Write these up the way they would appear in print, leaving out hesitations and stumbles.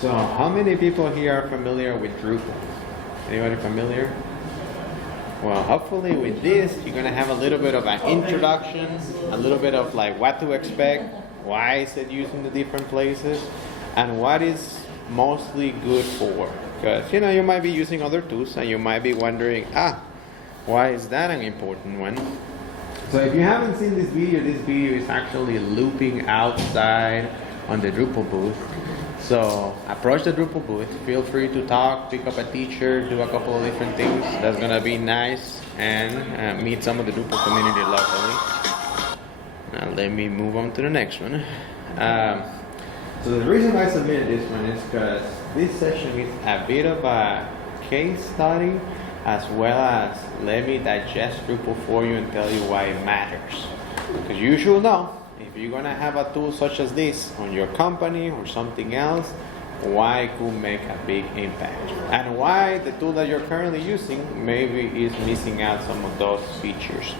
So, how many people here are familiar with Drupal? Anybody familiar? Well, hopefully with this, you're gonna have a little bit of an introduction, a little bit of like what to expect, why is it used in the different places, and what is mostly good for. Because, you might be using other tools and you might be wondering, why is that an important one? So if you haven't seen this video is actually looping outside on the Drupal booth. So approach the Drupal booth, feel free to talk, pick up a teacher, do a couple of different things. That's gonna be nice, and meet some of the Drupal community locally. Now let me move on to the next one. So the reason I submitted this one is because this session is a bit of a case study, as well as let me digest Drupal for you and tell you why it matters. Because you should know, if you're gonna have a tool such as this on your company or something else, why it could make a big impact. And why the tool that you're currently using maybe is missing out some of those features.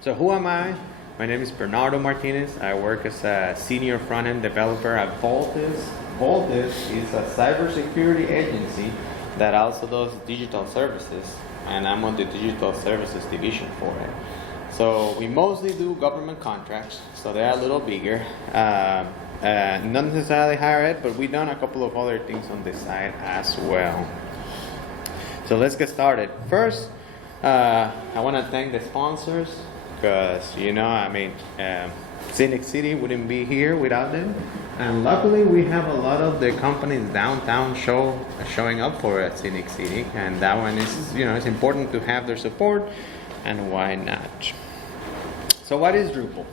So who am I? My name is Bernardo Martinez. I work as a senior front-end developer at Voltis. Voltis is a cybersecurity agency that also does digital services, and I'm on the digital services division for it. So we mostly do government contracts, so they're a little bigger. Not necessarily higher ed, but we've done a couple of other things on this side as well. So let's get started. First, I want to thank the sponsors, because Scenic City wouldn't be here without them. And luckily we have a lot of the companies downtown showing up for at Scenic City, and that one is, it's important to have their support, and why not? So what is Drupal?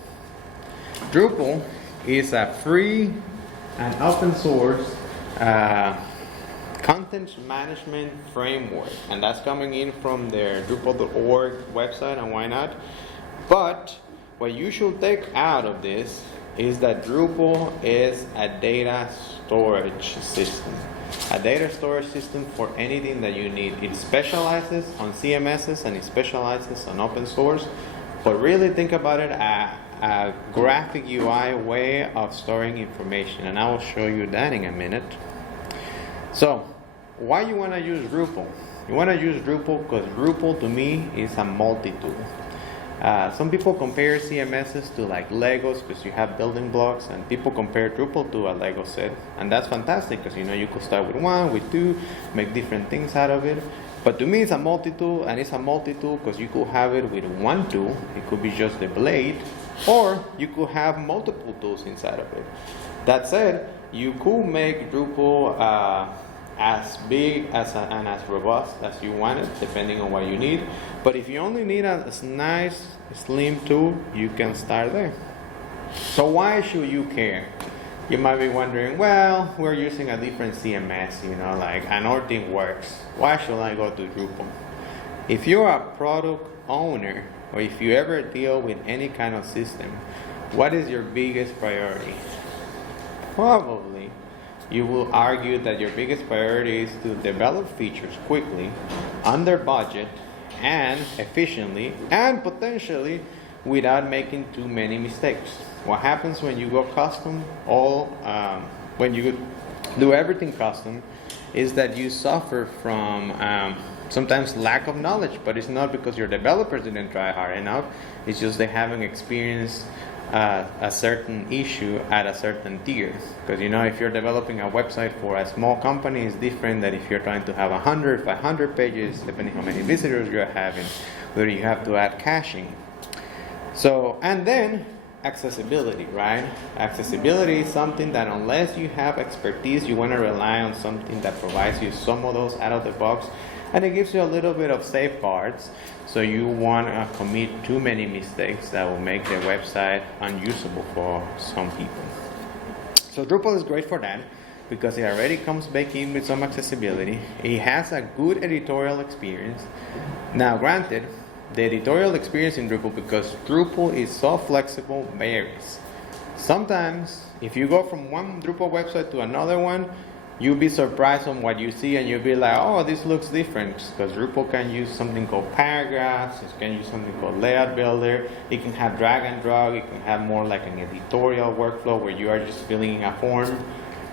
Drupal is a free and open source content management framework, and that's coming in from their Drupal.org website, and why not? But what you should take out of this is that Drupal is a data storage system. A data storage system for anything that you need. It specializes on CMSs and it specializes on open source. But really think about it a graphic UI way of storing information. And I will show you that in a minute. So, why you want to use Drupal? You want to use Drupal because Drupal to me is a multi-tool. Some people compare CMSs to like Legos because you have building blocks, and people compare Drupal to a Lego set, and that's fantastic because you could start with one, with two, make different things out of it. But to me it's a multi-tool, and it's a multi-tool because you could have it with one tool. It could be just the blade, or you could have multiple tools inside of it. That said, you could make Drupal as big and as robust as you want it, depending on what you need. But if you only need a nice, slim tool, you can start there. So why should you care? You might be wondering, well, we're using a different CMS, and our thing works. Why should I go to Drupal? If you're a product owner, or if you ever deal with any kind of system, what is your biggest priority? Probably you will argue that your biggest priority is to develop features quickly, under budget, and efficiently, and potentially without making too many mistakes. What happens when you go custom, when you do everything custom, is that you suffer from sometimes lack of knowledge, but it's not because your developers didn't try hard enough, it's just they haven't experienced a certain issue at a certain tier. Because if you're developing a website for a small company, it's different than if you're trying to have 100, 500 pages, depending how many visitors you're having, where you have to add caching. So, and then accessibility, right? Accessibility is something that unless you have expertise, you want to rely on something that provides you some of those out of the box, and it gives you a little bit of safeguards, so you want to commit too many mistakes that will make the website unusable for some people. So Drupal is great for that because it already comes back in with some accessibility. It has a good editorial experience. Now granted, the editorial experience in Drupal, because Drupal is so flexible, varies. Sometimes if you go from one Drupal website to another one, you'll be surprised on what you see, and you'll be like, oh, this looks different, because Drupal can use something called paragraphs, it can use something called layout builder, it can have drag and drop, it can have more like an editorial workflow where you are just filling in a form.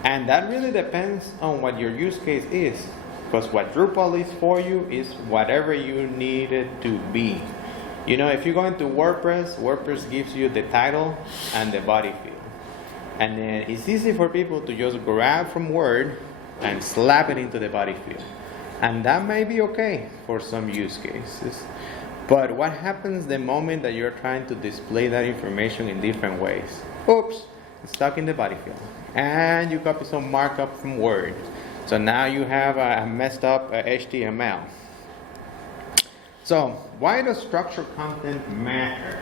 And that really depends on what your use case is. Because what Drupal is for you is whatever you need it to be. You know, if you go into WordPress, WordPress gives you the title and the body field. And then it's easy for people to just grab from Word and slap it into the body field. And that may be okay for some use cases. But what happens the moment that you're trying to display that information in different ways? Oops, it's stuck in the body field. And you copy some markup from Word. So now you have a messed up HTML. So why does structured content matter?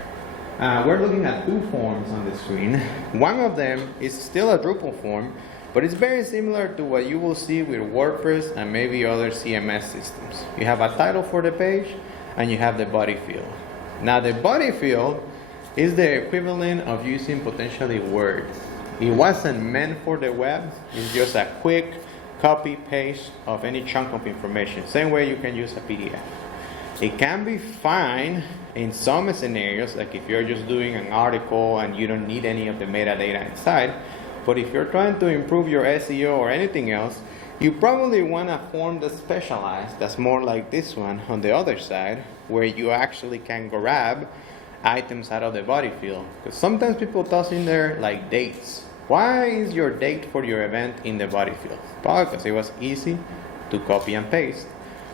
We're looking at two forms on the screen. One of them is still a Drupal form, but it's very similar to what you will see with WordPress and maybe other CMS systems. You have a title for the page and you have the body field. Now the body field is the equivalent of using potentially Word. It wasn't meant for the web. It's just a quick copy paste of any chunk of information. Same way you can use a PDF. It can be fine in some scenarios, like if you're just doing an article and you don't need any of the metadata inside. But if you're trying to improve your SEO or anything else, you probably want a form that's specialized, that's more like this one on the other side, where you actually can grab items out of the body field. Because sometimes people toss in there like dates. Why is your date for your event in the body field? Probably because it was easy to copy and paste.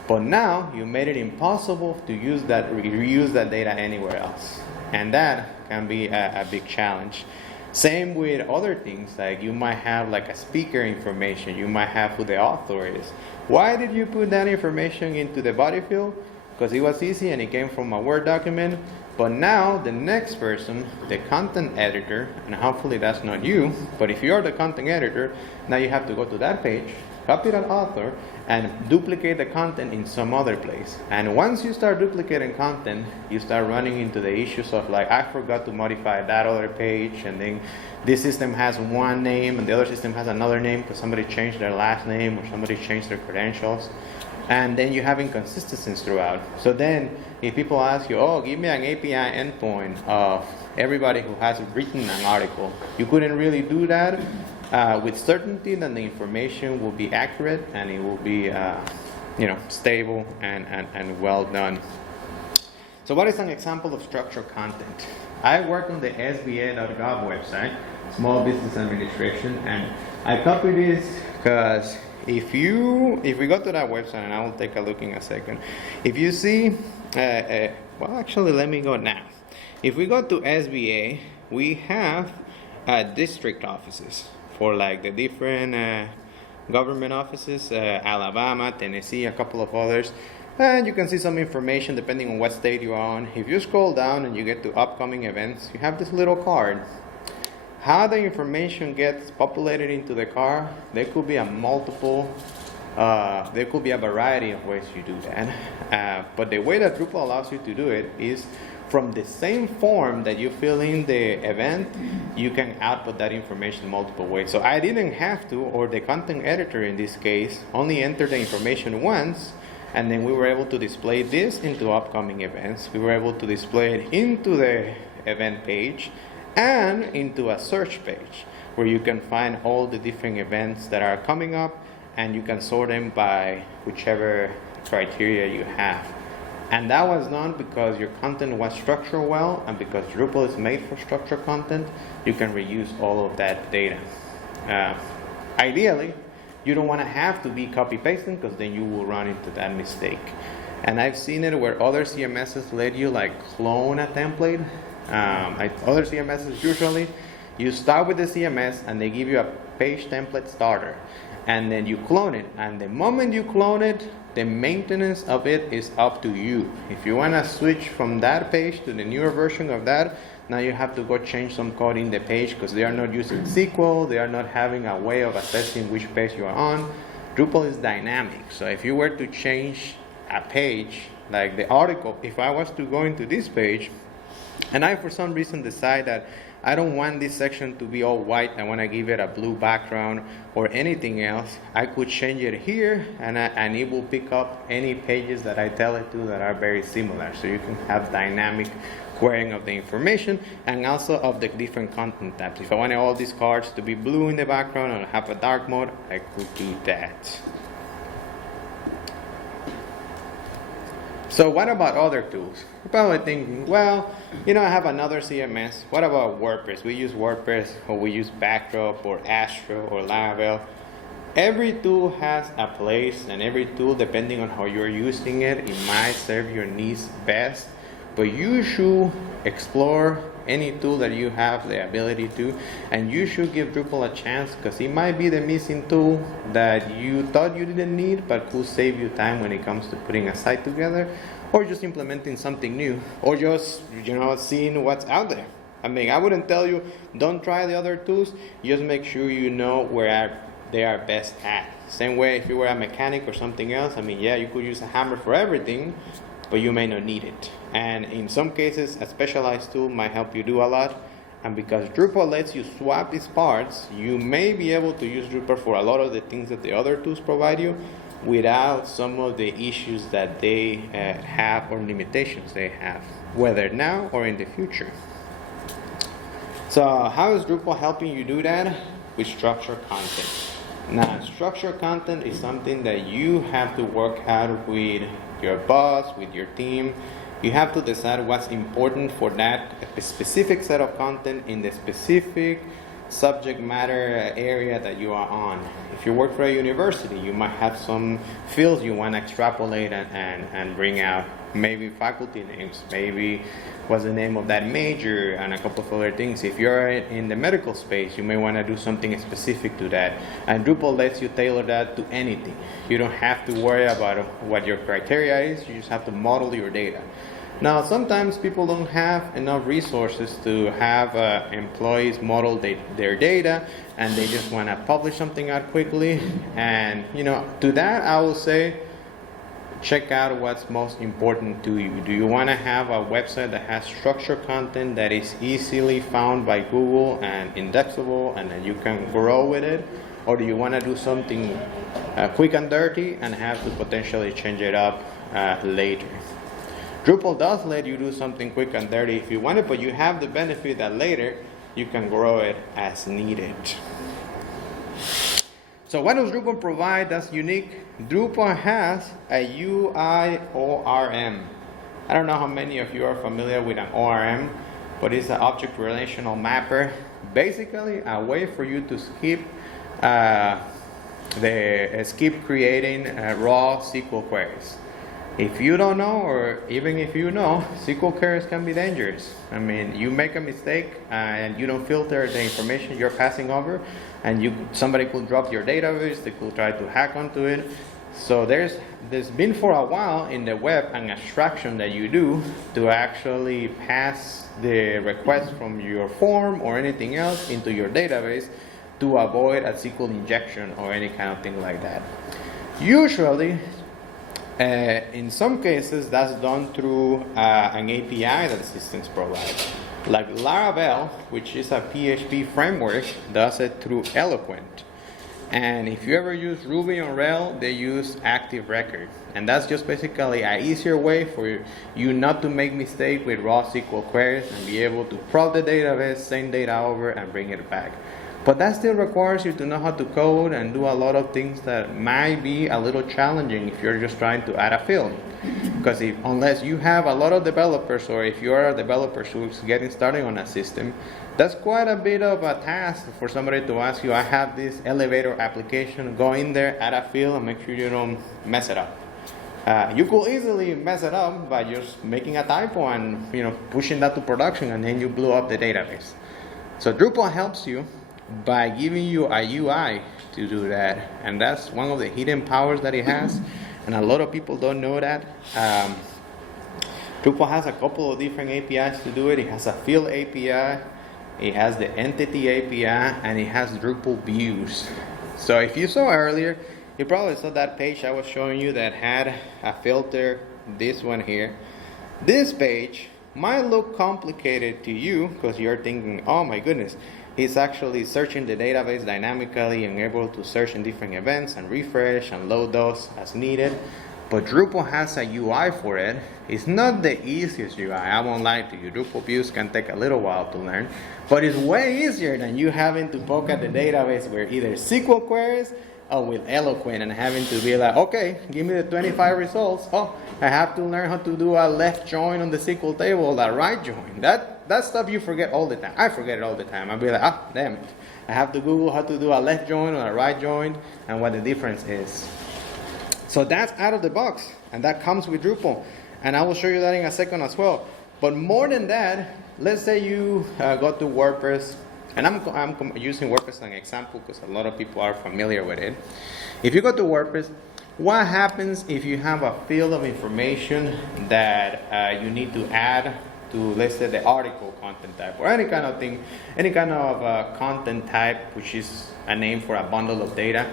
But now you made it impossible to use that, reuse that data anywhere else. And that can be a big challenge. Same with other things, like you might have like a speaker information, you might have who the author is. Why did you put that information into the body field? Because it was easy and it came from a Word document. But now the next person, the content editor, and hopefully that's not you, but if you're the content editor, now you have to go to that page, copy that author, and duplicate the content in some other place. And once you start duplicating content, you start running into the issues of like, I forgot to modify that other page, and then this system has one name and the other system has another name because somebody changed their last name or somebody changed their credentials. And then you have inconsistencies throughout. So then if people ask you, oh, give me an API endpoint of everybody who has written an article, you couldn't really do that with certainty that the information will be accurate and it will be stable and well done. So what is an example of structured content? I work on the SBA.gov website, Small Business Administration, and I copy this because if we go to that website, and I will take a look in a second, if you see, well actually let me go now. If we go to SBA, we have district offices for like the different government offices, Alabama, Tennessee, a couple of others. And you can see some information depending on what state you're on. If you scroll down and you get to upcoming events, you have this little card. How the information gets populated into the card, there could be a variety of ways you do that. But the way that Drupal allows you to do it is from the same form that you fill in the event, you can output that information multiple ways. So I didn't have to, or the content editor in this case, only enter the information once, and then we were able to display this into upcoming events. We were able to display it into the event page and into a search page where you can find all the different events that are coming up, and you can sort them by whichever criteria you have. And that was done because your content was structured well, and because Drupal is made for structured content, you can reuse all of that data. Ideally, you don't want to have to be copy-pasting because then you will run into that mistake. And I've seen it where other CMSs let you like clone a template. Other CMSs usually, you start with the CMS and they give you a page template starter. And then you clone it. And the moment you clone it, the maintenance of it is up to you. If you want to switch from that page to the newer version of that, now you have to go change some code in the page because they are not using SQL, they are not having a way of assessing which page you are on. Drupal is dynamic. So if you were to change a page, like the article, if I was to go into this page, and I for some reason decide that I don't want this section to be all white, I want to give it a blue background or anything else, I could change it here and it will pick up any pages that I tell it to that are very similar. So you can have dynamic querying of the information, and also of the different content tabs. If I wanted all these cards to be blue in the background and have a dark mode, I could do that. So what about other tools? You're probably thinking, well, I have another CMS. What about WordPress? We use WordPress, or we use Backdrop, or Astro, or Laravel. Every tool has a place, and every tool, depending on how you're using it, it might serve your needs best. But you should explore any tool that you have the ability to, and you should give Drupal a chance, because it might be the missing tool that you thought you didn't need but could save you time when it comes to putting a site together, or just implementing something new, or just seeing what's out there. I wouldn't tell you don't try the other tools, just make sure you know where they are best at. Same way if you were a mechanic or something else, you could use a hammer for everything, but you may not need it. And in some cases, a specialized tool might help you do a lot. And because Drupal lets you swap these parts, you may be able to use Drupal for a lot of the things that the other tools provide you without some of the issues that they have, or limitations they have, whether now or in the future. So how is Drupal helping you do that? With structured content. Now, structured content is something that you have to work out with your boss, with your team. You have to decide what's important for that specific set of content in the specific subject matter area that you are on. If you work for a university, you might have some fields you want to extrapolate and bring out. Maybe faculty names, maybe what's the name of that major, and a couple of other things. If you're in the medical space, you may want to do something specific to that. And Drupal lets you tailor that to anything. You don't have to worry about what your criteria is, you just have to model your data. Now, sometimes people don't have enough resources to have employees model their data, and they just want to publish something out quickly. And to that I will say, check out what's most important to you. Do you want to have a website that has structured content that is easily found by Google and indexable, and that you can grow with it? Or do you want to do something quick and dirty and have to potentially change it up later? Drupal does let you do something quick and dirty if you want it, but you have the benefit that later you can grow it as needed. So what does Drupal provide that's unique? Drupal has a UI ORM. I don't know how many of you are familiar with an ORM, but it's an object relational mapper. Basically, a way for you to skip creating raw SQL queries. If you don't know, or even if you know, SQL queries can be dangerous. You make a mistake and you don't filter the information you're passing over, and somebody could drop your database, they could try to hack onto it. So there's been for a while in the web an abstraction that you do to actually pass the request from your form or anything else into your database to avoid a SQL injection or any kind of thing like that. Usually, in some cases, that's done through an API that systems provide. Like Laravel, which is a PHP framework, does it through Eloquent. And if you ever use Ruby on Rails, they use Active Record. And that's just basically an easier way for you not to make mistakes with raw SQL queries and be able to prop the database, send data over, and bring it back. But that still requires you to know how to code and do a lot of things that might be a little challenging if you're just trying to add a field. Because unless you have a lot of developers, or if you're a developer who's getting started on a system, that's quite a bit of a task for somebody to ask you, I have this elevator application, go in there, add a field, and make sure you don't mess it up. You could easily mess it up by just making a typo and pushing that to production, and then you blew up the database. So Drupal helps you by giving you a UI to do that, and that's one of the hidden powers that it has, and a lot of people don't know that. Drupal has a couple of different APIs to do it. It has a field API, it has the entity API, and it has Drupal views. So if you saw earlier, you probably saw that page I was showing you that had a filter, this one here. This page might look complicated to you because you're thinking, oh my goodness, it's actually searching the database dynamically and able to search in different events and refresh and load those as needed. but Drupal has a UI for it. It's not the easiest UI, I won't lie to you. Drupal views can take a little while to learn, but it's way easier than you having to poke at the database with either SQL queries or with Eloquent and having to be like, okay, give me the 25 results. Oh, I have to learn how to do a left join on the SQL table, a right join. That stuff you forget all the time. I forget it all the time. I'll be like, ah, damn it. I have to Google how to do a left join or a right join and what the difference is. So that's out of the box, and that comes with Drupal. And I will show you that in a second as well. But more than that, let's say you go to WordPress, and I'm using WordPress as an example because a lot of people are familiar with it. If you go to WordPress, what happens if you have a field of information that you need to add to, let's say, the article content type or any kind of thing, any kind of content type, which is a name for a bundle of data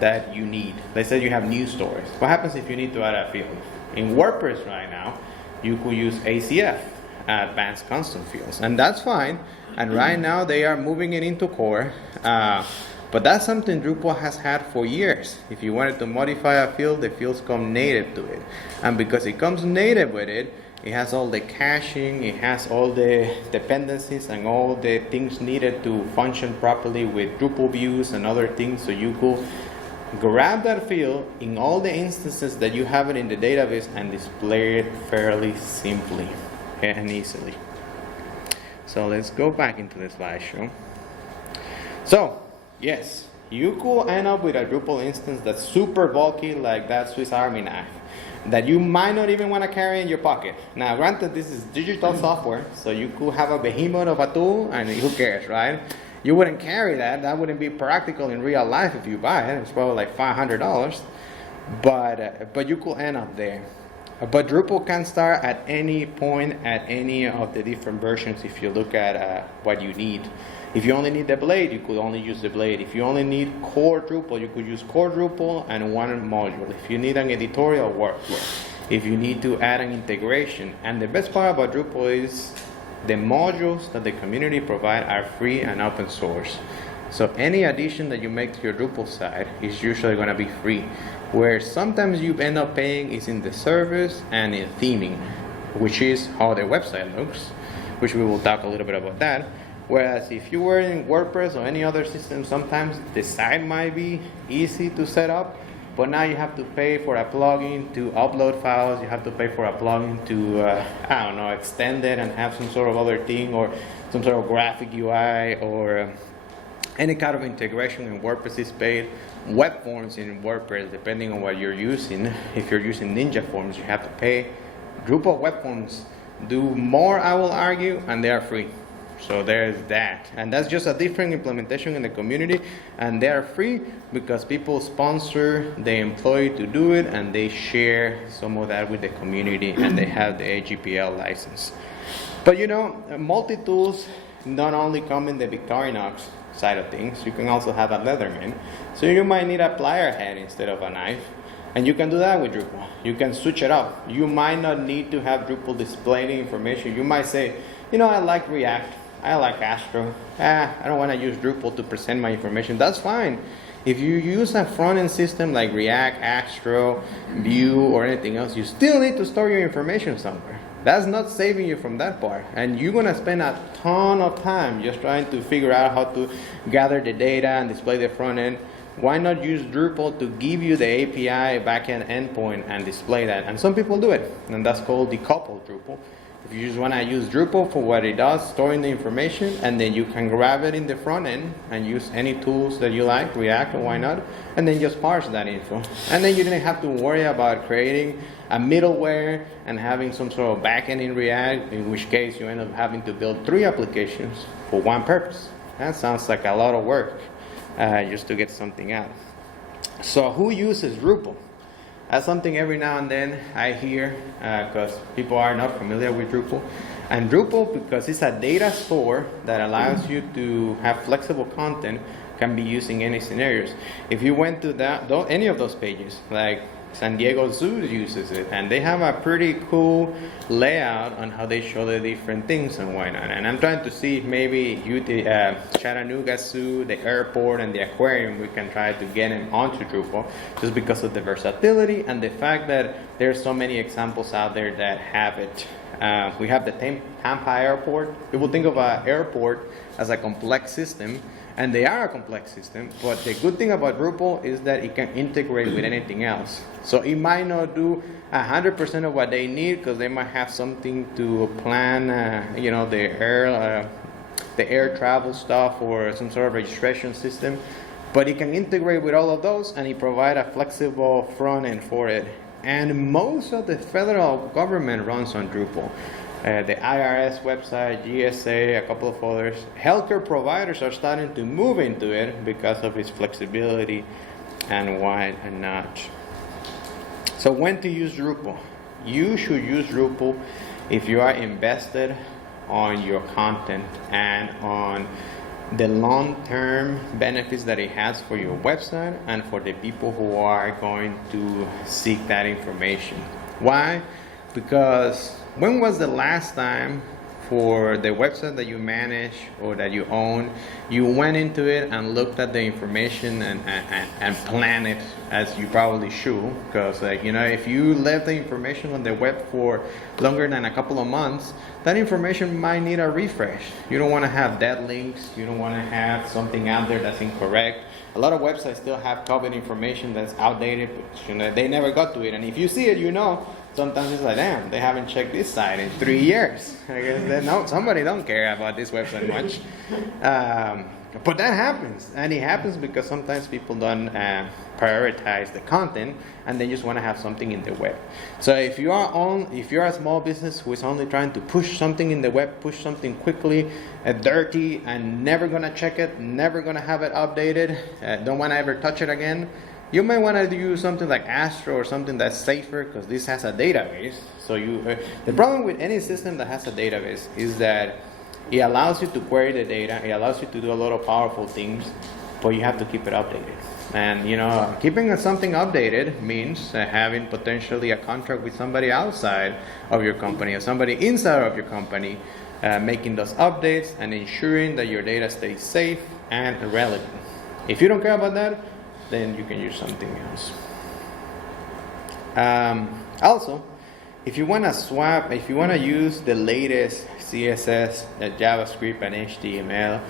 that you need. Let's say you have news stories. What happens if you need to add a field? In WordPress right now, you could use ACF, Advanced Custom Fields, and that's fine. And right now they are moving it into core, but that's something Drupal has had for years. If you wanted to modify a field, the fields come native to it, and because it comes native with it, it has all the caching, it has all the dependencies and all the things needed to function properly with Drupal views and other things. So you could grab that field in all the instances that you have it in the database and display it fairly simply and easily. So let's go back into the slideshow. So yes, you could end up with a Drupal instance that's super bulky, like that Swiss Army knife, that you might not even want to carry in your pocket. Now granted, this is digital software, so you could have a behemoth of a tool and who cares, right? You wouldn't carry that. That wouldn't be practical in real life if you buy it. It's probably like $500, but you could end up there. But Drupal can start at any point at any of the different versions if you look at what you need. If you only need the blade, you could only use the blade. If you only need core Drupal, you could use core Drupal and one module. If you need an editorial workflow, if you need to add an integration. And the best part about Drupal is the modules that the community provide are free and open source. So any addition that you make to your Drupal site is usually going to be free. Where sometimes you end up paying is in the service and in theming, which is how the website looks, which we will talk a little bit about that. Whereas if you were in WordPress or any other system, sometimes the site might be easy to set up, but now you have to pay for a plugin to upload files, you have to pay for a plugin to, I don't know, extend it and have some sort of other thing or some sort of graphic UI or any kind of integration in WordPress is paid. Web forms in WordPress, depending on what you're using, if you're using Ninja forms, you have to pay. Drupal web forms do more, I will argue, and they are free. So there's that, and that's just a different implementation in the community, and they are free because people sponsor the employee to do it, and they share some of that with the community, and they have the AGPL license. But you know, multi-tools not only come in the Victorinox side of things, you can also have a Leatherman. So you might need a plier head instead of a knife, and you can do that with Drupal. You can switch it up. You might not need to have Drupal display the information. You might say, you know, I like React, I like Astro, I don't want to use Drupal to present my information. That's fine. If you use a front-end system like React, Astro, Vue, or anything else, you still need to store your information somewhere. That's not saving you from that part. And you're going to spend a ton of time just trying to figure out how to gather the data and display the front end. Why not use Drupal to give you the API backend endpoint and display that? And some people do it, and that's called decoupled Drupal. If you just want to use Drupal for what it does, storing the information, and then you can grab it in the front end and use any tools that you like, React or why not, and then just parse that info. And then you didn't have to worry about creating a middleware and having some sort of backend in React, in which case you end up having to build 3 applications for one purpose. That sounds like a lot of work just to get something out. So who uses Drupal? That's something every now and then I hear because people are not familiar with Drupal. And Drupal, because it's a data store that allows you to have flexible content, can be used in any scenarios. If you went to any of those pages, like San Diego Zoo uses it, and they have a pretty cool layout on how they show the different things and whatnot. And I'm trying to see if maybe Chattanooga Zoo, the airport, and the aquarium, we can try to get them onto Drupal, just because of the versatility and the fact that there's so many examples out there that have it. We have the Tampa Airport. People think of an airport as a complex system, and they are a complex system, but the good thing about Drupal is that it can integrate with anything else. So it might not do 100% of what they need, because they might have something to plan, the air travel stuff or some sort of registration system, but it can integrate with all of those, and it provide a flexible front end for it. And most of the federal government runs on Drupal. The IRS website, GSA, a couple of others. Healthcare providers are starting to move into it because of its flexibility and whatnot. So when to use Drupal? You should use Drupal if you are invested on your content and on the long-term benefits that it has for your website and for the people who are going to seek that information. Why? Because when was the last time for the website that you manage or that you own, you went into it and looked at the information and planned it as you probably should? Because if you left the information on the web for longer than a couple of months, that information might need a refresh. You don't want to have dead links. You don't want to have something out there that's incorrect. A lot of websites still have COVID information that's outdated, but they never got to it. And if you see it, sometimes it's like, damn, they haven't checked this site in 3 years. I guess somebody don't care about this website much. But that happens, and it happens because sometimes people don't prioritize the content, and they just want to have something in the web. So if you're a small business who is only trying to push something in the web, push something quickly, dirty, and never gonna check it, never gonna have it updated, don't want to ever touch it again, you may want to use something like Astro or something that's safer, because this has a database. So the problem with any system that has a database is that it allows you to query the data, it allows you to do a lot of powerful things, but you have to keep it updated. And keeping something updated means having potentially a contract with somebody outside of your company or somebody inside of your company, making those updates and ensuring that your data stays safe and relevant. If you don't care about that, then you can use something else. Also, if you want to use the latest CSS, JavaScript, and HTML,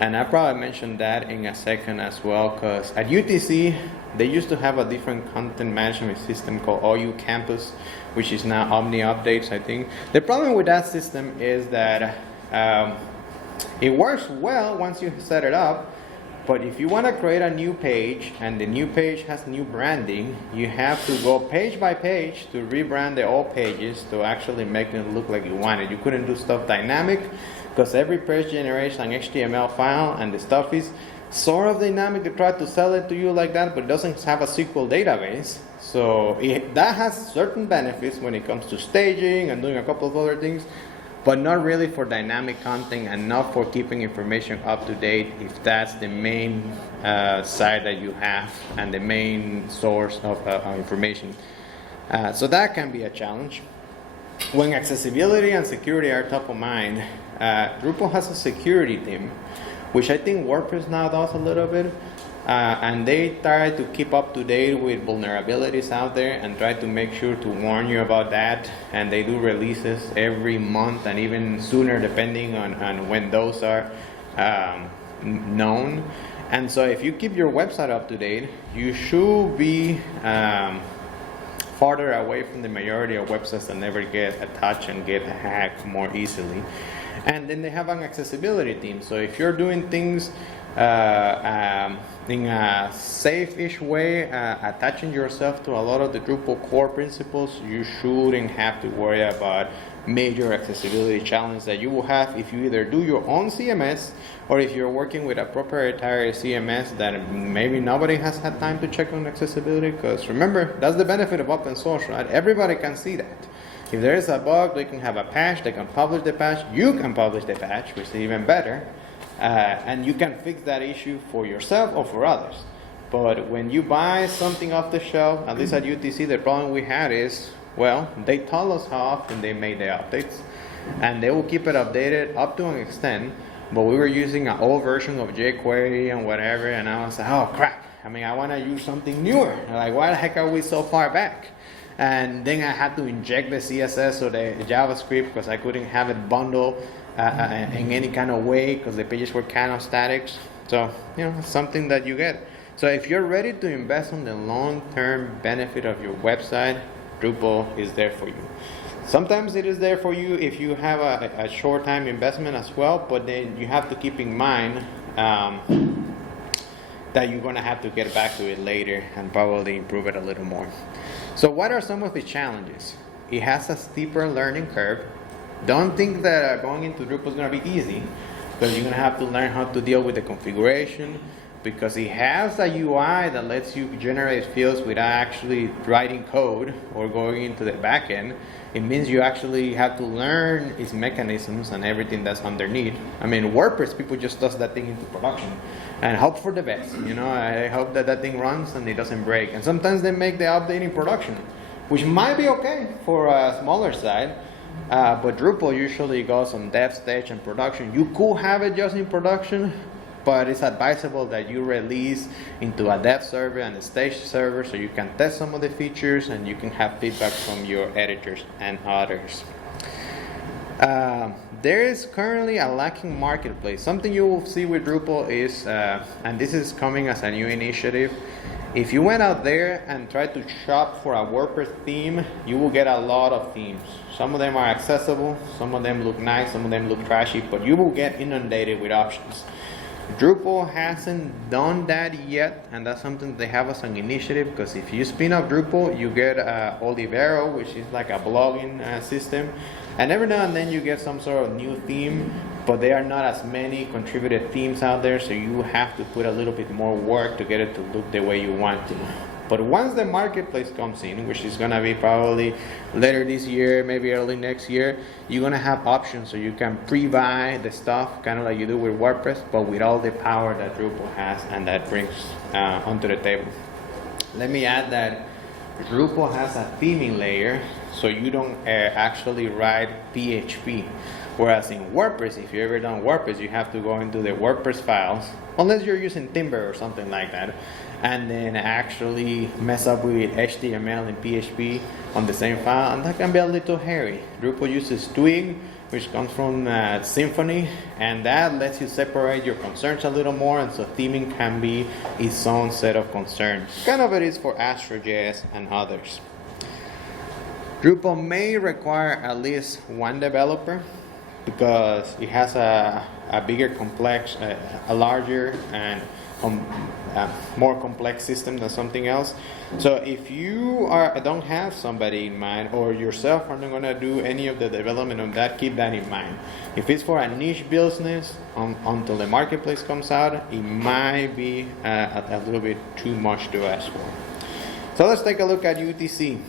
and I probably mentioned that in a second as well, because at UTC they used to have a different content management system called OU Campus, which is now Omni Updates, I think. The problem with that system is that it works well once you set it up, but if you want to create a new page and the new page has new branding, you have to go page by page to rebrand the old pages to actually make them look like you want it. You couldn't do stuff dynamic, because every page generates an HTML file, and the stuff is sort of dynamic. They try to sell it to you like that, but it doesn't have a SQL database. So that has certain benefits when it comes to staging and doing a couple of other things, but not really for dynamic content and not for keeping information up to date if that's the main site that you have and the main source of information. So that can be a challenge. When accessibility and security are top of mind, Drupal has a security team, which I think WordPress now does a little bit. And they try to keep up to date with vulnerabilities out there and try to make sure to warn you about that. And they do releases every month and even sooner, depending on when those are known. And so if you keep your website up to date, you should be farther away from the majority of websites that never get attached and get hacked more easily. And then they have an accessibility team. So if you're doing things in a safe-ish way, attaching yourself to a lot of the Drupal core principles, you shouldn't have to worry about major accessibility challenges that you will have if you either do your own CMS or if you're working with a proprietary CMS that maybe nobody has had time to check on accessibility. Because remember, that's the benefit of open source, right? Everybody can see that. If there is a bug, they can have a patch, they can publish the patch, you can publish the patch, which is even better. And you can fix that issue for yourself or for others. But when you buy something off the shelf, at least at UTC, the problem we had is, well, they told us how often they made the updates, and they will keep it updated up to an extent, but we were using an old version of jQuery and whatever, and I was like, oh crap, I mean, I want to use something newer. Like, why the heck are we so far back? And then I had to inject the CSS or the JavaScript because I couldn't have it bundled in any kind of way because the pages were kind of static. So, it's something that you get. So if you're ready to invest on the long-term benefit of your website, Drupal is there for you. Sometimes it is there for you if you have a short-time investment as well, but then you have to keep in mind that you're going to have to get back to it later and probably improve it a little more. So what are some of the challenges? It has a steeper learning curve. Don't think that going into Drupal is going to be easy, because you're going to have to learn how to deal with the configuration, because it has a UI that lets you generate fields without actually writing code or going into the backend. It means you actually have to learn its mechanisms and everything that's underneath. I mean, WordPress, people just toss that thing into production and hope for the best. I hope that thing runs and it doesn't break. And sometimes they make the update in production, which might be okay for a smaller site. But Drupal usually goes on dev stage and production. You could have it just in production, but it's advisable that you release into a dev server and a stage server so you can test some of the features and you can have feedback from your editors and others. There is currently a lacking marketplace. Something you will see with Drupal is, and this is coming as a new initiative, if you went out there and tried to shop for a WordPress theme, you will get a lot of themes. Some of them are accessible, some of them look nice, some of them look trashy, but you will get inundated with options. Drupal hasn't done that yet, and that's something they have as an initiative, because if you spin up Drupal, you get Olivero, which is like a blogging system, and every now and then you get some sort of new theme, but there are not as many contributed themes out there, so you have to put a little bit more work to get it to look the way you want to. But once the marketplace comes in, which is going to be probably later this year, maybe early next year, you're going to have options so you can pre-buy the stuff, kind of like you do with WordPress, but with all the power that Drupal has and that brings onto the table. Let me add that Drupal has a theming layer, so you don't actually write PHP. Whereas in WordPress, if you've ever done WordPress, you have to go into the WordPress files, unless you're using Timber or something like that, and then actually mess up with HTML and PHP on the same file, and that can be a little hairy. Drupal uses Twig, which comes from Symfony, and that lets you separate your concerns a little more, and so theming can be its own set of concerns. Kind of it is for Astro.js and others. Drupal may require at least one developer, because it has a bigger complex, a larger and more complex system than something else. So if you don't have somebody in mind, or yourself are not going to do any of the development of that, keep that in mind. If it's for a niche business until the marketplace comes out, it might be a little bit too much to ask for. So let's take a look at UTC.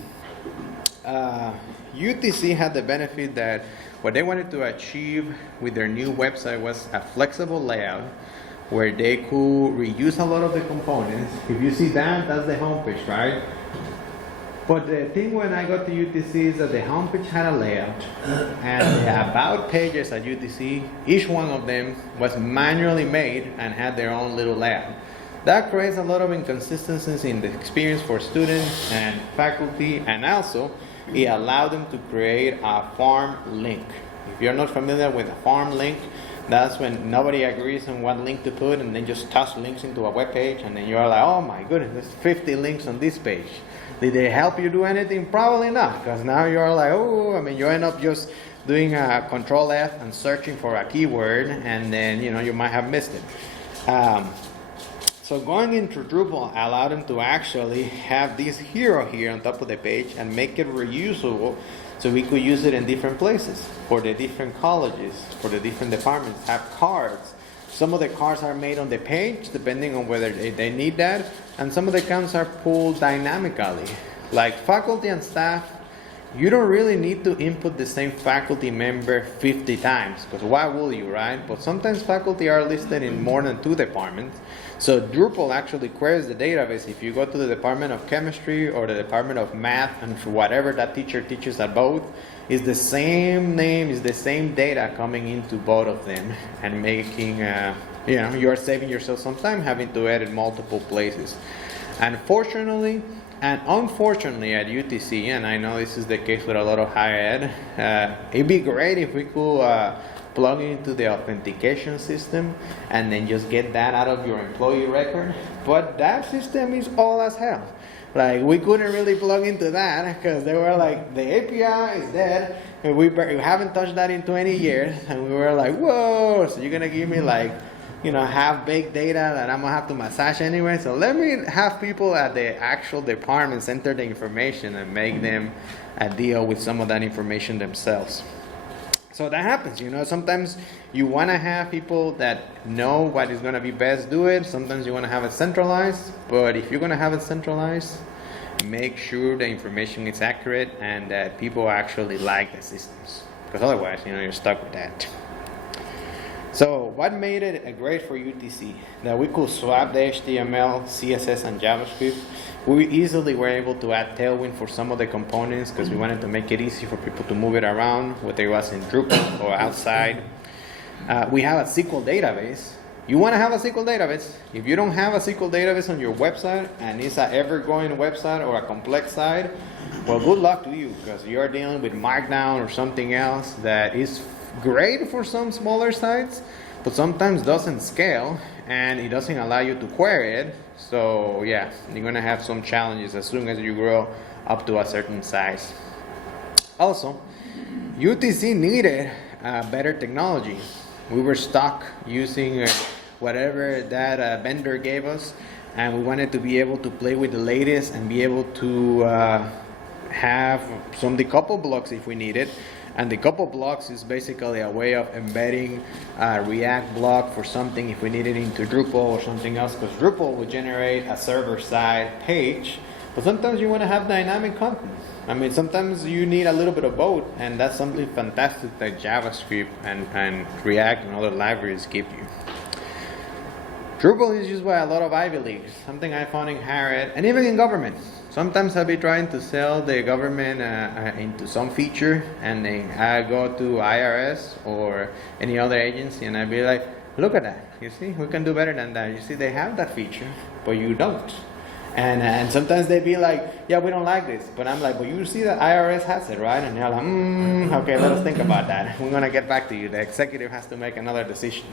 UTC had the benefit that what they wanted to achieve with their new website was a flexible layout where they could reuse a lot of the components. If you see that, that's the homepage, right? But the thing when I got to UTC is that the homepage had a layout, and the about pages at UTC, each one of them was manually made and had their own little layout. That creates a lot of inconsistencies in the experience for students and faculty, and also it allowed them to create a farm link. If you're not familiar with a farm link, that's when nobody agrees on what link to put, and then just toss links into a web page, and then you're like, oh my goodness, there's 50 links on this page. Did they help you do anything? Probably not, because now you're like, you end up just doing a Control F and searching for a keyword, and then you might have missed it. So going into Drupal allowed them to actually have this hero here on top of the page and make it reusable, so we could use it in different places, for the different colleges, for the different departments, have cards. Some of the cards are made on the page, depending on whether they need that, and some of the cards are pulled dynamically. Like faculty and staff you don't really need to input the same faculty member 50 times, because why would you, right? But sometimes faculty are listed in more than 2 departments. So Drupal actually queries the database. If you go to the Department of Chemistry or the Department of Math, and for whatever that teacher teaches at both, is the same name, is the same data coming into both of them, and making, you are saving yourself some time having to edit multiple places. Unfortunately, and unfortunately at UTC, and I know this is the case with a lot of higher ed, it'd be great if we could plug into the authentication system and then just get that out of your employee record. But that system is all as hell. Like, we couldn't really plug into that because they were like, the API is dead, and we haven't touched that in 20 years. And we were like, whoa, so you're going to give me like, half-baked data that I'm going to have to massage anyway. So let me have people at the actual departments enter the information and make them deal with some of that information themselves. So that happens, sometimes you want to have people that know what is going to be best do it. Sometimes you want to have it centralized, but if you're going to have it centralized, make sure the information is accurate and that people actually like the systems, because otherwise, you're stuck with that. So what made it great for UTC? That we could swap the HTML, CSS, and JavaScript. We easily were able to add Tailwind for some of the components because we wanted to make it easy for people to move it around, whether it was in Drupal or outside. We have a SQL database. You want to have a SQL database. If you don't have a SQL database on your website and it's an ever-growing website or a complex site, well, good luck to you, because you're dealing with Markdown or something else that is great for some smaller sites, but sometimes doesn't scale and it doesn't allow you to query it. So yeah, you're gonna have some challenges as soon as you grow up to a certain size. Also, UTC needed better technology. We were stuck using whatever that vendor gave us, and we wanted to be able to play with the latest and be able to have some decouple blocks if we need it. And decouple blocks is basically a way of embedding a React block for something if we need it into Drupal or something else, because Drupal will generate a server-side page, but sometimes you want to have dynamic content. I mean, sometimes you need a little bit of both, and that's something fantastic that JavaScript and React and other libraries give you. Drupal is used by a lot of Ivy Leagues, something I found in higher ed, and even in government. Sometimes I'll be trying to sell the government into some feature, and then I go to IRS or any other agency and I'll be like, look at that, you see, we can do better than that. You see, they have that feature, but you don't. And sometimes they be like, yeah, we don't like this. But I'm like, well, you see the IRS has it, right? And they're like, okay, let us think about that. We're going to get back to you. The executive has to make another decision.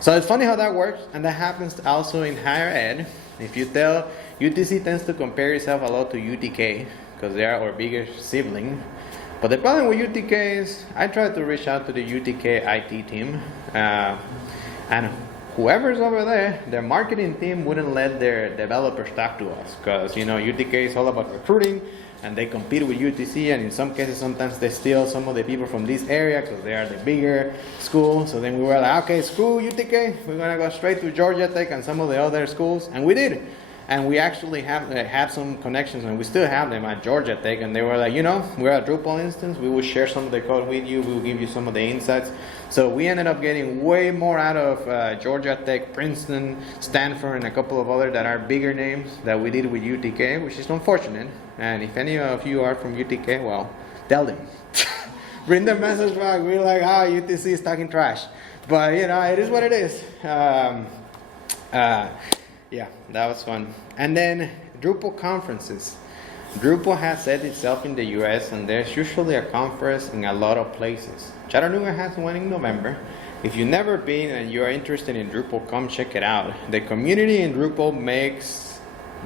So it's funny how that works, and that happens also in higher ed. If you tell, UTC tends to compare itself a lot to UTK because they are our biggest sibling. But the problem with UTK is I tried to reach out to the UTK IT team, and whoever's over there, their marketing team wouldn't let their developers talk to us because, UTK is all about recruiting, and they compete with UTC, and in some cases, sometimes they steal some of the people from this area because they are the bigger school. So then we were like, okay, screw UTK, we're going to go straight to Georgia Tech and some of the other schools, and we did. And we actually have some connections, and we still have them at Georgia Tech, and they were like, we're a Drupal instance, we will share some of the code with you, we will give you some of the insights. So we ended up getting way more out of Georgia Tech, Princeton, Stanford, and a couple of other that are bigger names that we did with UTK, which is unfortunate. And if any of you are from UTK, well, tell them. Bring the message back. We're like, UTC is talking trash. But, it is what it is. Yeah, that was fun. And then Drupal conferences. Drupal has set itself in the US, and there's usually a conference in a lot of places. Chattanooga has one in November. If you've never been and you're interested in Drupal, come check it out. The community in Drupal makes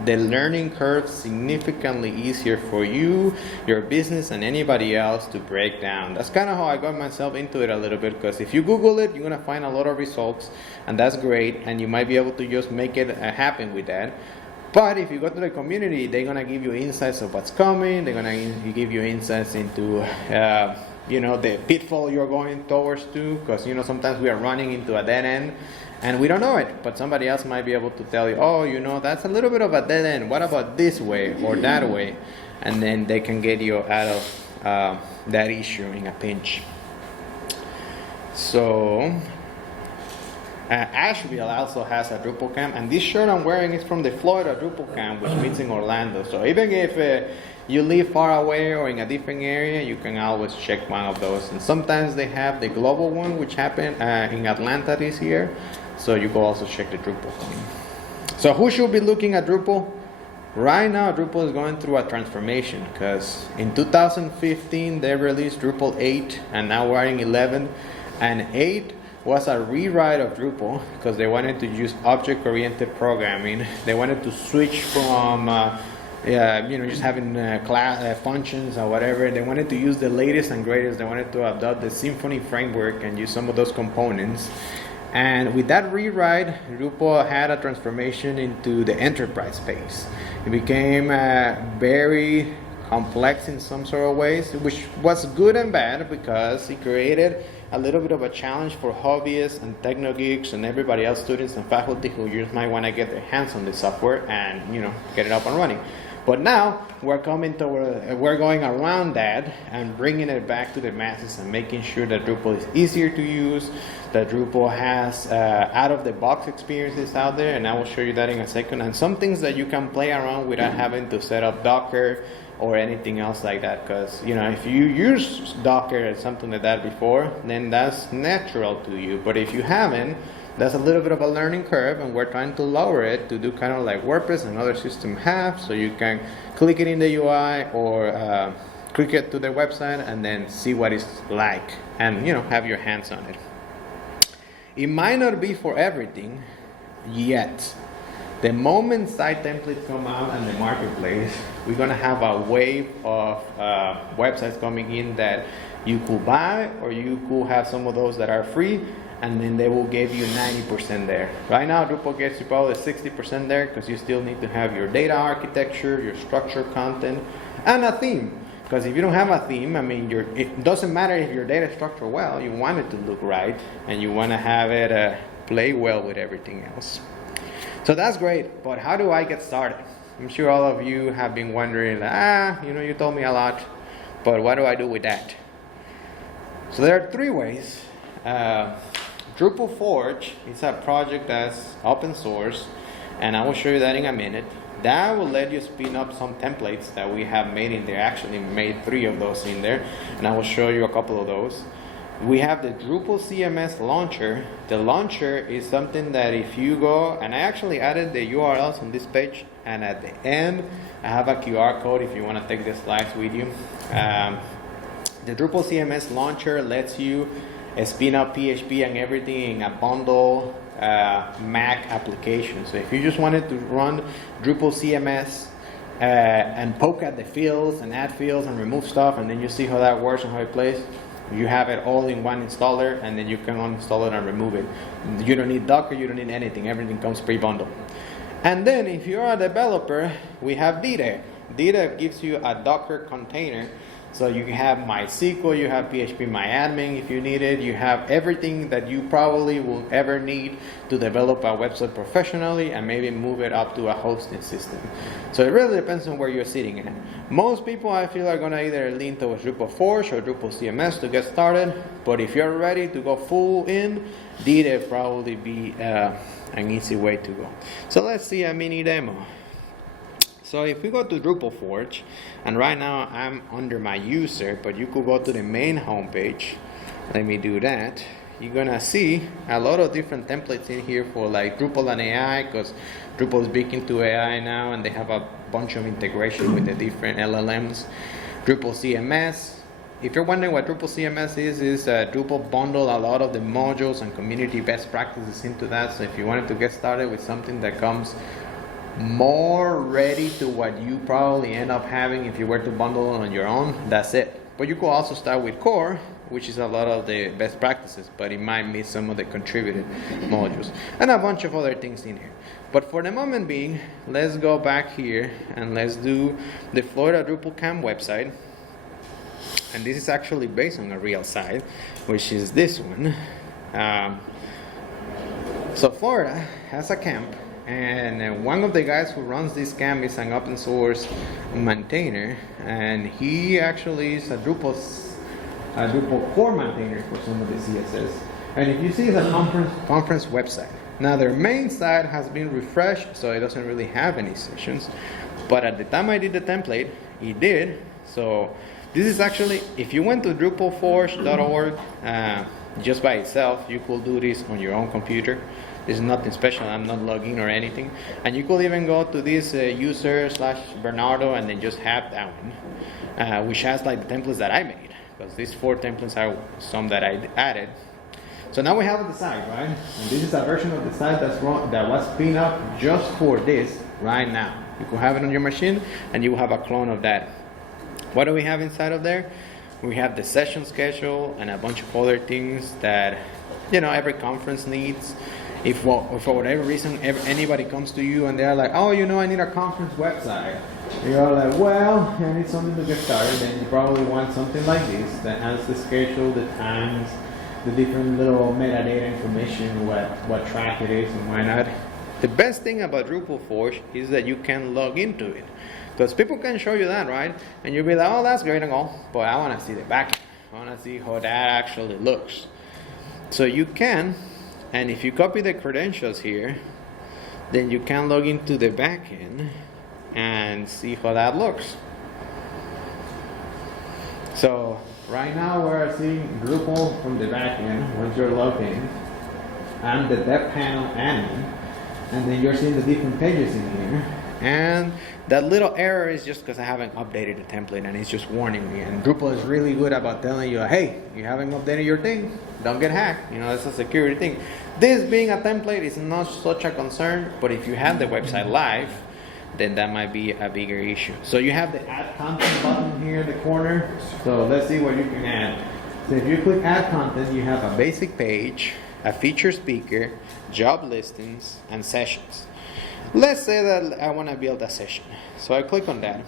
the learning curve significantly easier for you, your business, and anybody else to break down. That's kind of how I got myself into it a little bit, because if you Google it, you're going to find a lot of results, and that's great, and you might be able to just make it happen with that. But if you go to the community, they're going to give you insights of what's coming, they're going to give you insights into the pitfall you're going towards to, because sometimes we are running into a dead end, and we don't know it, but somebody else might be able to tell you, that's a little bit of a dead end. What about this way or that way? And then they can get you out that issue in a pinch. So Asheville also has a Drupal camp, and this shirt I'm wearing is from the Florida Drupal camp, which meets in Orlando. So even if you live far away or in a different area, you can always check one of those. And sometimes they have the global one, which happened in Atlanta this year. So you can also check the Drupal one. So who should be looking at Drupal? Right now, Drupal is going through a transformation because in 2015 they released Drupal 8, and now we're in 11. And 8 was a rewrite of Drupal because they wanted to use object-oriented programming. They wanted to switch from just having class functions or whatever. They wanted to use the latest and greatest. They wanted to adopt the Symfony framework and use some of those components. And with that rewrite, Drupal had a transformation into the enterprise space. It became very complex in some sort of ways, which was good and bad because it created a little bit of a challenge for hobbyists and techno geeks and everybody else, students and faculty who just might want to get their hands on the software and get it up and running. But now we're going around that and bringing it back to the masses and making sure that Drupal is easier to use, that Drupal has out-of-the-box experiences out there, and I will show you that in a second, and some things that you can play around without having to set up Docker or anything else like that, because if you use Docker or something like that before, then that's natural to you. But if you haven't, that's a little bit of a learning curve, and we're trying to lower it to do kind of like WordPress and other systems have, so you can click it in the UI or click it to their website and then see what it's like and have your hands on it. It might not be for everything yet. The moment site templates come out in the marketplace, we're going to have a wave of websites coming in that you could buy, or you could have some of those that are free, and then they will give you 90% there. Right now, Drupal gets you probably 60% there because you still need to have your data architecture, your structured content, and a theme. Because if you don't have a theme, it doesn't matter if your data is structured well, you want it to look right, and you want to have it play well with everything else. So that's great, but how do I get started? I'm sure all of you have been wondering, you told me a lot, but what do I do with that? So there are 3 ways. Drupal Forge is a project that's open source, and I will show you that in a minute. That will let you spin up some templates that we have made in there. Actually made 3 of those in there, and I will show you a couple of those. We have the Drupal CMS launcher. The launcher is something that if you go, and I actually added the URLs on this page, and at the end I have a QR code if you want to take the slides with you. The Drupal CMS launcher lets you spin up PHP and everything in a bundle Mac application. So if you just wanted to run Drupal CMS and poke at the fields and add fields and remove stuff, and then you see how that works and how it plays, you have it all in one installer, and then you can uninstall it and remove it. You don't need Docker, you don't need anything. Everything comes pre-bundled. And then if you're a developer, we have DDEV. DDEV gives you a Docker container. So you have MySQL, you have PHPMyAdmin if you need it. You have everything that you probably will ever need to develop a website professionally and maybe move it up to a hosting system. So it really depends on where you're sitting in it. Most people, I feel, are going to either lean towards Drupal Forge or Drupal CMS to get started. But if you're ready to go full in, DDEV probably be an easy way to go. So let's see a mini demo. So if we go to Drupal Forge, and right now I'm under my user, but you could go to the main homepage. Let me do that. You're gonna see a lot of different templates in here for like Drupal and AI, because Drupal is big into AI now, and they have a bunch of integration with the different LLMs. Drupal CMS. If you're wondering what Drupal CMS is Drupal bundle a lot of the modules and community best practices into that. So if you wanted to get started with something that comes more ready to what you probably end up having if you were to bundle it on your own, that's it. But you could also start with core, which is a lot of the best practices, but it might miss some of the contributed modules and a bunch of other things in here. But for the moment being, let's go back here and let's do the Florida Drupal Camp website. And this is actually based on a real site, which is this one. So Florida has a camp and one of the guys who runs this camp is an open source maintainer, and he actually is a Drupal core maintainer for some of the CSS. And if you see the conference website, now their main site has been refreshed, so it doesn't really have any sessions. But at the time I did the template, it did. So this is actually, if you went to drupalforge.org just by itself, you could do this on your own computer. There's nothing special. I'm not logged in or anything. And you could even go to this user/Bernardo and then just have that one, which has like the templates that I made, because these 4 templates are some that I added. So now we have the site, right? And this is a version of the site that was spin up just for this right now. You could have it on your machine and you will have a clone of that. What do we have inside of there? We have the session schedule and a bunch of other things that, you know, every conference needs. If for whatever reason anybody comes to you and they're like, oh, you know, I need a conference website. You're like, well, I need something to get started. Then you probably want something like this that has the schedule, the times, the different little metadata information, what track it is and why not. The best thing about Drupal Forge is that you can log into it. Because people can show you that, right? And you'll be like, oh, that's great and all, but I want to see the backend. I want to see how that actually looks. So you can, and if you copy the credentials here, then you can log into the backend and see how that looks. So right now we're seeing Drupal from the backend once you're logged in. I'm the dev panel admin, and then you're seeing the different pages in here. And that little error is just because I haven't updated the template, and it's just warning me. And Drupal is really good about telling you, hey, you haven't updated your thing, don't get hacked. You know, it's a security thing. This being a template is not such a concern, but if you have the website live, then that might be a bigger issue. So you have the add content button here in the corner. So let's see what you can add. So if you click add content, you have a basic page, a feature speaker, job listings, and sessions. Let's say that I want to build a session. So I click on that.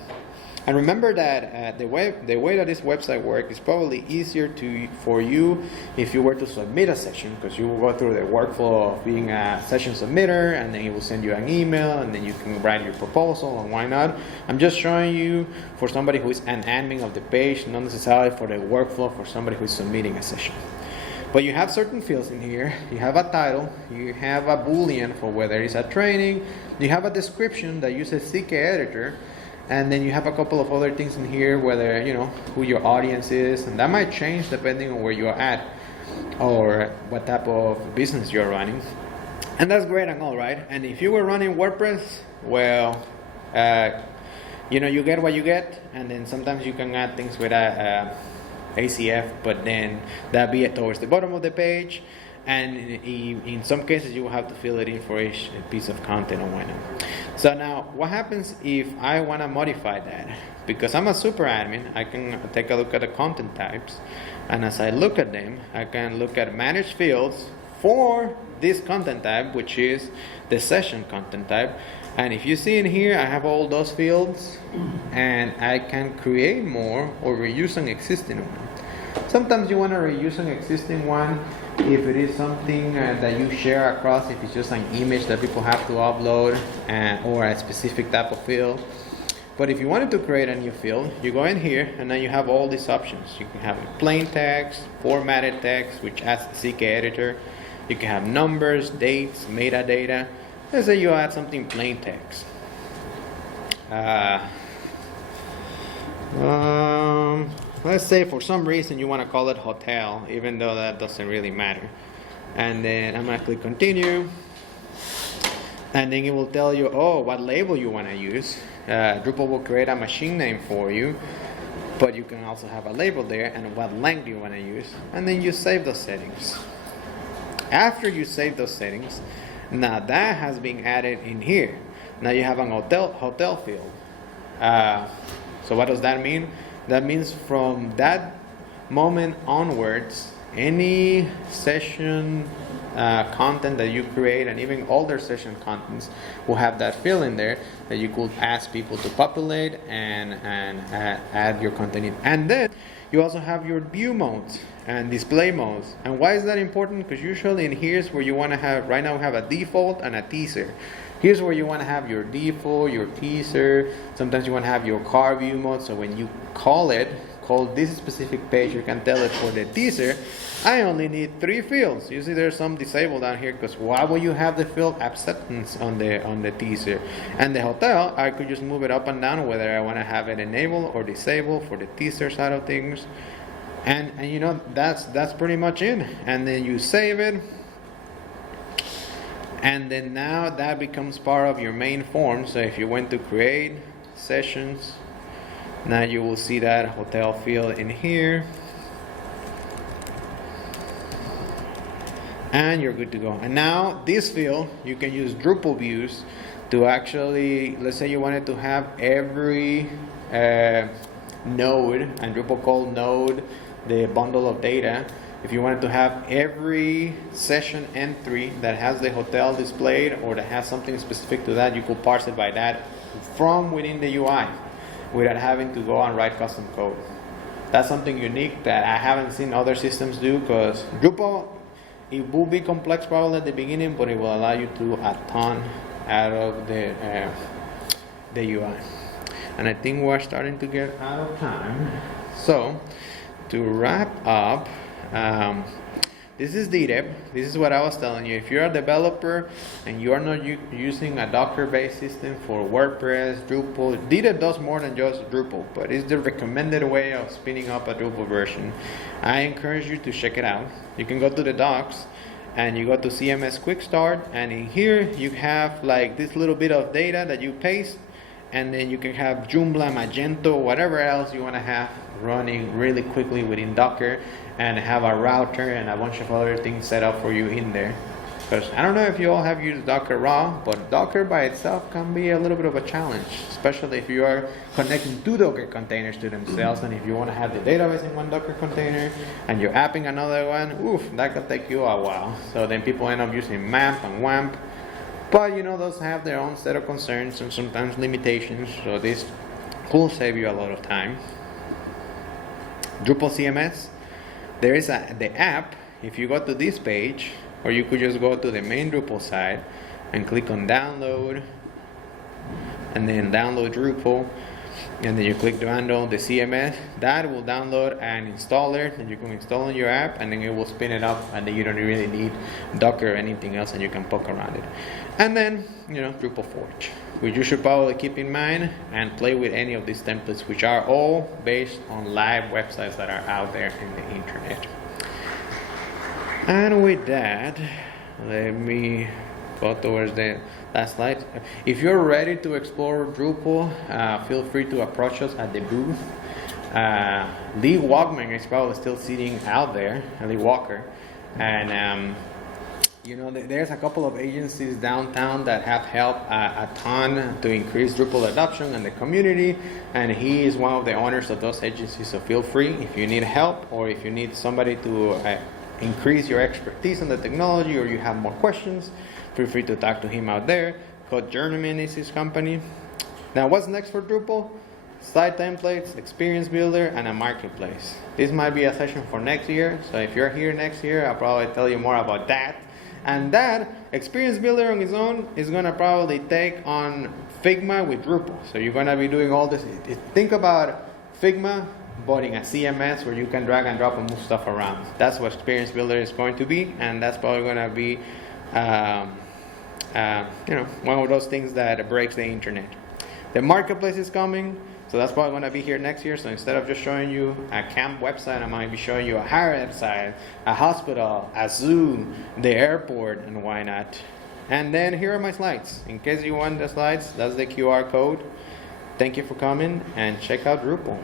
And remember that the way that this website works is probably easier for you if you were to submit a session, because you will go through the workflow of being a session submitter, and then it will send you an email, and then you can write your proposal, and why not. I'm just showing you for somebody who is an admin of the page, not necessarily for the workflow for somebody who is submitting a session. But you have certain fields in here. You have a title, you have a boolean for whether it's a training, you have a description that uses CK editor, and then you have a couple of other things in here, whether, you know, who your audience is, and that might change depending on where you are at or what type of business you're running. And that's great and all, right? And if you were running WordPress, well, you know, you get what you get, and then sometimes you can add things with ACF, but then that'll be towards the bottom of the page, and in some cases you will have to fill it in for each piece of content or whatnot. So now what happens if I want to modify that? Because I'm a super admin, I can take a look at the content types, and as I look at them, I can look at manage fields for this content type, which is the session content type. And if you see in here, I have all those fields, and I can create more or reuse an existing one. Sometimes you want to reuse an existing one if it is something that you share across, if it's just an image that people have to upload, or a specific type of field. But if you wanted to create a new field, you go in here, and then you have all these options. You can have plain text, formatted text, which adds the CK editor. You can have numbers, dates, metadata. Let's say you add something plain text. Let's say for some reason you want to call it hotel, even though that doesn't really matter. And then I'm going to click continue. And then it will tell you, oh, what label you want to use. Drupal will create a machine name for you, but you can also have a label there and what length you want to use. And then you save those settings. After you save those settings, now that has been added in here. Now you have an hotel field. So what does that mean? That means from that moment onwards, any session content that you create, and even older session contents will have that field in there that you could ask people to populate and add your content in. And then you also have your view modes and display modes. And why is that important? Because usually in here's where you want to have, right now we have a default and a teaser. Here's where you want to have your default, your teaser. Sometimes you want to have your car view mode. So when you call this specific page, you can tell it for the teaser, I only need 3 fields. Usually there's some disabled down here, because why would you have the field acceptance on the teaser? And the hotel, I could just move it up and down whether I want to have it enabled or disabled for the teaser side of things. And you know, that's pretty much it. And then you save it. And then now that becomes part of your main form. So if you went to create sessions, now you will see that hotel field in here. And you're good to go. And now this field, you can use Drupal views to actually, let's say you wanted to have every node, and Drupal called node the bundle of data. If you wanted to have every session entry that has the hotel displayed or that has something specific to that, you could parse it by that from within the UI without having to go and write custom code. That's something unique that I haven't seen other systems do, because Drupal, it will be complex probably at the beginning, but it will allow you to do a ton out of the UI. And I think we're starting to get out of time. So to wrap up, this is DDEP. This is what I was telling you. If you're a developer and you are not using a Docker-based system for WordPress, Drupal, DDEP does more than just Drupal, but it's the recommended way of spinning up a Drupal version. I encourage you to check it out. You can go to the docs and you go to CMS Quick Start, and in here you have like this little bit of data that you paste, and then you can have Joomla, Magento, whatever else you want to have running really quickly within Docker, and have a router and a bunch of other things set up for you in there. Because I don't know if you all have used Docker raw, but Docker by itself can be a little bit of a challenge, especially if you are connecting 2 Docker containers to themselves, and if you want to have the database in one Docker container and you're apping another one, oof, that could take you a while. So then people end up using MAMP and WAMP. But you know, those have their own set of concerns and sometimes limitations, so this will save you a lot of time. Drupal CMS, there is the app. If you go to this page, or you could just go to the main Drupal site and click on download, and then download Drupal, and then you click download the CMS. That will download an installer that you can install in your app, and then it will spin it up, and then you don't really need Docker or anything else, and you can poke around it. And then, you know, Drupal Forge, which you should probably keep in mind and play with any of these templates, which are all based on live websites that are out there in the internet. And with that, let me go towards the last slide. If you're ready to explore Drupal, feel free to approach us at the booth. Lee Walkman is probably still sitting out there, Lee Walker, and you know, there's a couple of agencies downtown that have helped a ton to increase Drupal adoption in the community, and he is one of the owners of those agencies. So feel free, if you need help or if you need somebody to increase your expertise in the technology, or you have more questions, feel free to talk to him out there. Code Journeyman is his company. Now, what's next for Drupal? Site templates, experience builder, and a marketplace. This might be a session for next year, so if you're here next year, I'll probably tell you more about that. And that experience builder on its own is going to probably take on Figma with Drupal. So you're going to be doing all this. Think about Figma, but in a CMS where you can drag and drop and move stuff around. That's what experience builder is going to be, and that's probably going to be one of those things that breaks the internet. The marketplace is coming, so that's probably going to be here next year. So instead of just showing you a camp website, I might be showing you a higher website, a hospital, a zoo, the airport, and why not. And then here are my slides. In case you want the slides, that's the QR code. Thank you for coming, and check out Drupal.